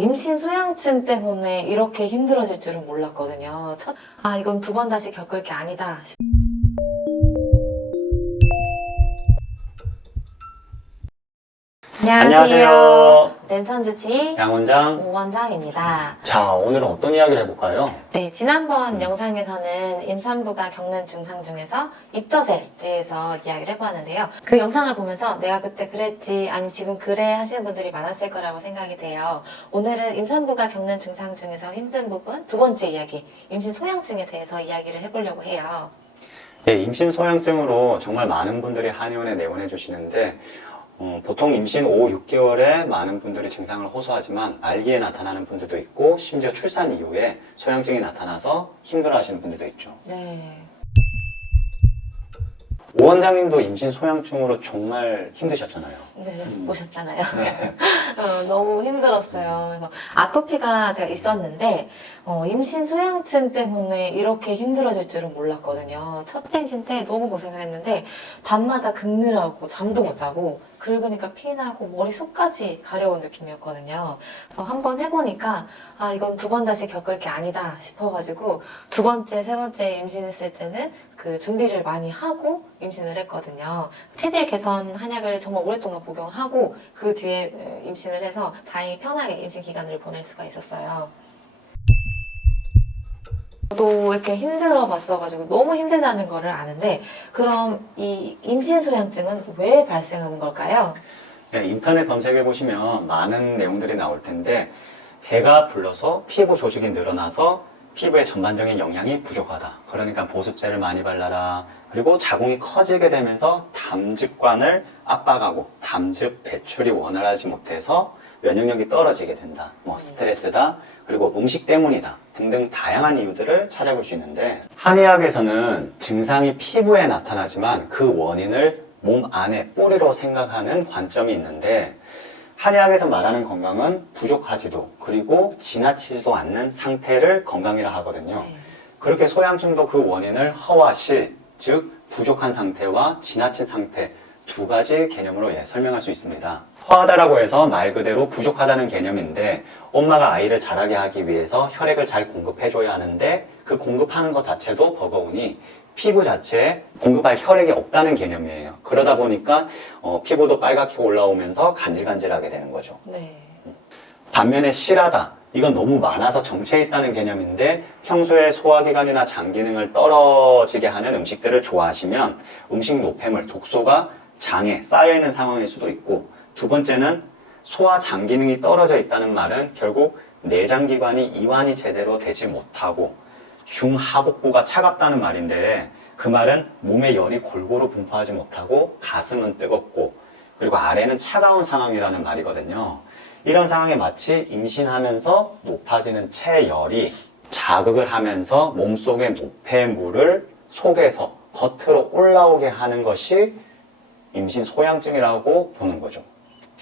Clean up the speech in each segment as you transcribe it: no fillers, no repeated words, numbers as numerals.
임신 소양증 때문에 이렇게 힘들어질 줄은 몰랐거든요. 이건 두 번 다시 겪을 게 아니다. 안녕하세요. 랜선주치 양 원장. 오 원장입니다. 자, 오늘은 어떤 이야기를 해볼까요? 네, 지난번 영상에서는 임산부가 겪는 증상 중에서 입덧에 대해서 이야기를 해보았는데요. 그 영상을 보면서 내가 그때 그랬지, 아니 지금 그래 하시는 분들이 많았을 거라고 생각이 돼요. 오늘은 임산부가 겪는 증상 중에서 힘든 부분, 두 번째 이야기, 임신 소양증에 대해서 이야기를 해보려고 해요. 네, 임신 소양증으로 정말 많은 분들이 한의원에 내원해 주시는데 보통 임신 5, 6개월에 많은 분들이 증상을 호소하지만 말기에 나타나는 분들도 있고 심지어 출산 이후에 소양증이 나타나서 힘들어하시는 분들도 있죠. 네. 오 원장님도 임신 소양증으로 정말 힘드셨잖아요. 네, 보셨잖아요. 네. 너무 힘들었어요. 그래서 아토피가 제가 있었는데 임신 소양증 때문에 이렇게 힘들어질 줄은 몰랐거든요. 첫째 임신 때 너무 고생을 했는데 밤마다 긁느라고 잠도 못 자고 긁으니까 피나고 머리속까지 가려운 느낌이었거든요. 그래서 한번 해보니까 이건 두 번 다시 겪을 게 아니다 싶어가지고 두 번째, 세 번째 임신했을 때는 그 준비를 많이 하고 임신을 했거든요. 체질 개선 한약을 정말 오랫동안 복용하고 그 뒤에 임신을 해서 다행히 편하게 임신 기간을 보낼 수가 있었어요. 저도 이렇게 힘들어 봤어가지고 너무 힘들다는 거를 아는데 그럼 이 임신 소양증은 왜 발생하는 걸까요? 네, 인터넷 검색해 보시면 많은 내용들이 나올 텐데 배가 불러서 피부 조직이 늘어나서 피부의 전반적인 영양이 부족하다. 그러니까 보습제를 많이 발라라. 그리고 자궁이 커지게 되면서 담즙관을 압박하고 담즙 배출이 원활하지 못해서 면역력이 떨어지게 된다. 스트레스다. 그리고 음식 때문이다. 등등 다양한 이유들을 찾아볼 수 있는데 한의학에서는 증상이 피부에 나타나지만 그 원인을 몸 안에 뿌리로 생각하는 관점이 있는데 한의학에서 말하는 건강은 부족하지도 그리고 지나치지도 않는 상태를 건강이라 하거든요. 그렇게 소양증도 그 원인을 허와 실, 즉 부족한 상태와 지나친 상태 두 가지 개념으로 설명할 수 있습니다. 허하다라고 해서 말 그대로 부족하다는 개념인데 엄마가 아이를 자라게 하기 위해서 혈액을 잘 공급해줘야 하는데 그 공급하는 것 자체도 버거우니 피부 자체에 공급할 혈액이 없다는 개념이에요. 그러다 보니까 피부도 빨갛게 올라오면서 간질간질하게 되는 거죠. 네. 반면에 실하다. 이건 너무 많아서 정체해 있다는 개념인데 평소에 소화기관이나 장 기능을 떨어지게 하는 음식들을 좋아하시면 음식 노폐물, 독소가 장에 쌓여있는 상황일 수도 있고 두 번째는 소화 장 기능이 떨어져 있다는 말은 결국 내장기관이 이완이 제대로 되지 못하고 중하복부가 차갑다는 말인데 그 말은 몸에 열이 골고루 분포하지 못하고 가슴은 뜨겁고 그리고 아래는 차가운 상황이라는 말이거든요. 이런 상황에 마치 임신하면서 높아지는 체열이 자극을 하면서 몸속의 노폐물을 속에서 겉으로 올라오게 하는 것이 임신 소양증이라고 보는 거죠.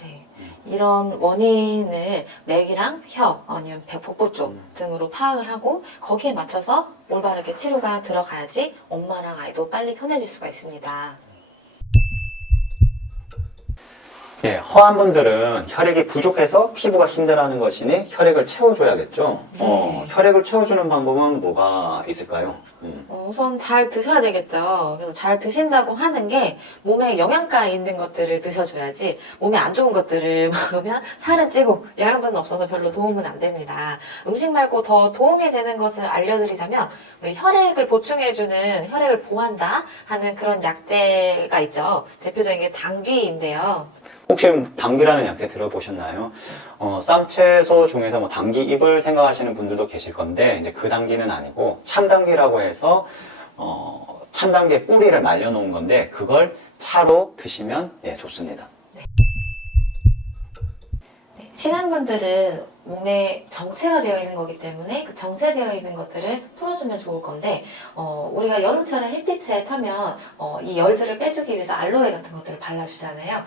네. 이런 원인을 맥이랑 혀, 아니면 복부 쪽 등으로 파악을 하고 거기에 맞춰서 올바르게 치료가 들어가야지 엄마랑 아이도 빨리 편해질 수가 있습니다. 예, 허한 분들은 혈액이 부족해서 피부가 힘들어하는 것이니 혈액을 채워줘야겠죠. 네. 혈액을 채워주는 방법은 뭐가 있을까요? 우선 잘 드셔야 되겠죠. 그래서 잘 드신다고 하는 게 몸에 영양가 있는 것들을 드셔줘야지 몸에 안 좋은 것들을 먹으면 살은 찌고 영양분은 없어서 별로 도움은 안 됩니다. 음식 말고 더 도움이 되는 것을 알려드리자면 우리 혈액을 보충해주는 혈액을 보한다 하는 그런 약재가 있죠. 대표적인 게 당귀인데요. 혹시 당귀라는 약재 들어보셨나요? 쌈채소 중에서 당귀잎을 생각하시는 분들도 계실 건데 이제 그 당귀는 아니고 참당귀라고 해서 참당귀의 뿌리를 말려놓은 건데 그걸 차로 드시면 좋습니다. 실한 분들은 몸에 정체가 되어 있는 거기 때문에 그 정체되어 있는 것들을 풀어주면 좋을 건데 우리가 여름철에 햇빛에 타면 이 열들을 빼주기 위해서 알로에 같은 것들을 발라주잖아요.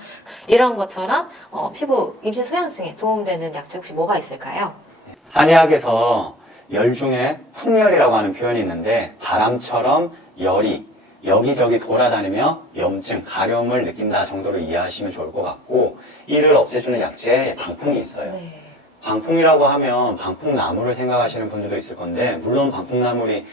이런 것처럼 피부 임신 소양증에 도움되는 약재 혹시 뭐가 있을까요? 한의학에서 열 중에 풍열이라고 하는 표현이 있는데 바람처럼 열이 여기저기 돌아다니며 염증, 가려움을 느낀다 정도로 이해하시면 좋을 것 같고 이를 없애주는 약재에 방풍이 있어요. 네. 방풍이라고 하면 방풍나무를 생각하시는 분들도 있을 건데, 물론 방풍나물이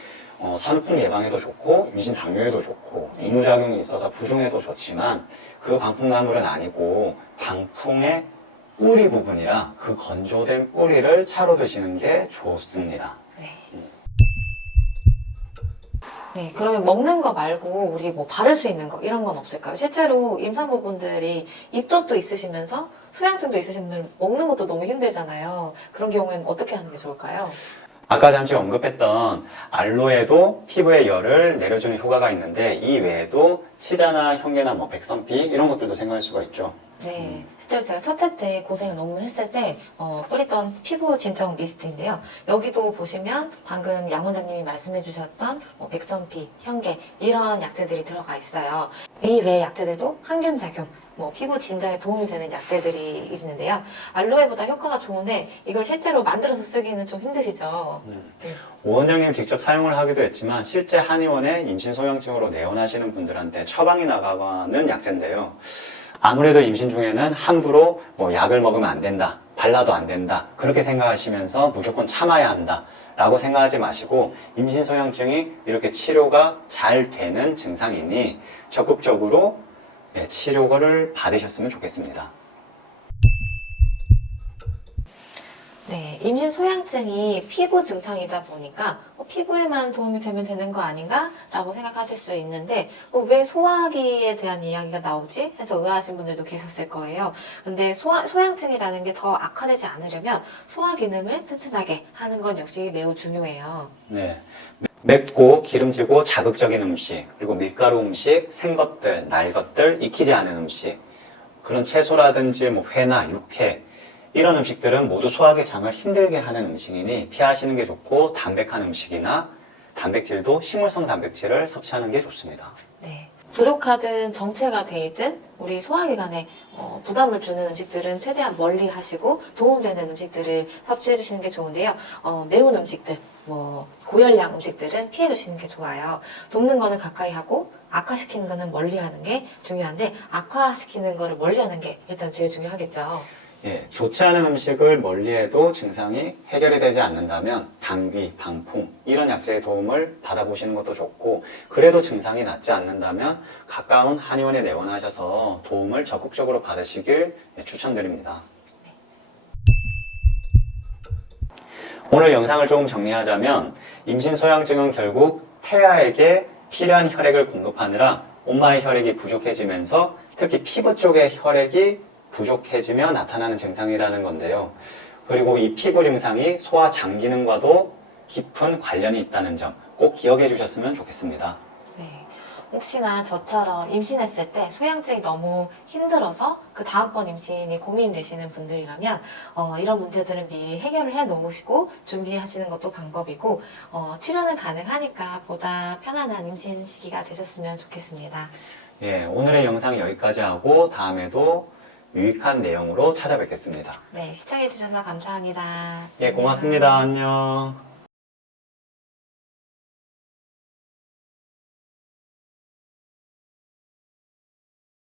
산후풍 예방에도 좋고 임신 당뇨에도 좋고 이뇨작용이 있어서 부종에도 좋지만, 그 방풍나물은 아니고 방풍의 뿌리 부분이라 그 건조된 뿌리를 차로 드시는 게 좋습니다. 네. 네, 그러면 먹는 거 말고 우리 뭐 바를 수 있는 거 이런 건 없을까요? 실제로 임산부분들이 입덧도 있으시면서 소양증도 있으신 분들 먹는 것도 너무 힘들잖아요. 그런 경우에는 어떻게 하는 게 좋을까요? 아까 잠시 언급했던 알로에도 피부에 열을 내려주는 효과가 있는데, 이 외에도 치자나 형계나 뭐 백선피 이런 것들도 생각할 수가 있죠. 네, 실제로 제가 첫 해 때 고생을 너무 했을 때 뿌렸던 피부 진정 리스트인데요. 여기도 보시면 방금 양 원장님이 말씀해 주셨던 백선피, 현계 이런 약재들이 들어가 있어요. 이 외의 약재들도 항균 작용, 피부 진정에 도움이 되는 약재들이 있는데요. 알로에보다 효과가 좋은데 이걸 실제로 만들어서 쓰기는 좀 힘드시죠? 네. 오 원장님 직접 사용을 하기도 했지만, 실제 한의원에 임신 소양증으로 내원하시는 분들한테 처방이 나가는 약재인데요. 아무래도 임신 중에는 함부로 약을 먹으면 안 된다, 발라도 안 된다, 그렇게 생각하시면서 무조건 참아야 한다 라고 생각하지 마시고, 임신 소양증이 이렇게 치료가 잘 되는 증상이니 적극적으로 치료를 받으셨으면 좋겠습니다. 네, 임신 소양증이 피부 증상이다 보니까 피부에만 도움이 되면 되는 거 아닌가? 라고 생각하실 수 있는데 왜 소화기에 대한 이야기가 나오지? 해서 의아하신 분들도 계셨을 거예요. 근데 소양증이라는 게 더 악화되지 않으려면 소화 기능을 튼튼하게 하는 건 역시 매우 중요해요. 네. 맵고 기름지고 자극적인 음식, 그리고 밀가루 음식, 생것들, 날것들, 익히지 않은 음식, 그런 채소라든지 회나 육회, 이런 음식들은 모두 소화기 장을 힘들게 하는 음식이니 피하시는 게 좋고, 담백한 음식이나 단백질도 식물성 단백질을 섭취하는 게 좋습니다. 네. 부족하든 정체가 되든 우리 소화기관에 부담을 주는 음식들은 최대한 멀리 하시고 도움되는 음식들을 섭취해 주시는 게 좋은데요. 매운 음식들, 고열량 음식들은 피해 주시는 게 좋아요. 돕는 거는 가까이 하고 악화시키는 거는 멀리 하는 게 중요한데, 악화시키는 거를 멀리 하는 게 일단 제일 중요하겠죠. 예, 좋지 않은 음식을 멀리해도 증상이 해결이 되지 않는다면 당귀, 방풍 이런 약재의 도움을 받아보시는 것도 좋고, 그래도 증상이 낫지 않는다면 가까운 한의원에 내원하셔서 도움을 적극적으로 받으시길 추천드립니다. 오늘 영상을 조금 정리하자면, 임신 소양증은 결국 태아에게 필요한 혈액을 공급하느라 엄마의 혈액이 부족해지면서 특히 피부 쪽의 혈액이 부족해지며 나타나는 증상이라는 건데요. 그리고 이 피부 증상이 소화 장 기능과도 깊은 관련이 있다는 점 꼭 기억해 주셨으면 좋겠습니다. 네. 혹시나 저처럼 임신했을 때 소양증이 너무 힘들어서 그 다음번 임신이 고민되시는 분들이라면 이런 문제들은 미리 해결을 해 놓으시고 준비하시는 것도 방법이고, 치료는 가능하니까 보다 편안한 임신 시기가 되셨으면 좋겠습니다. 예, 오늘의 영상 여기까지 하고 다음에도 유익한 내용으로 찾아뵙겠습니다. 네, 시청해주셔서 감사합니다. 예, 고맙습니다. 안녕.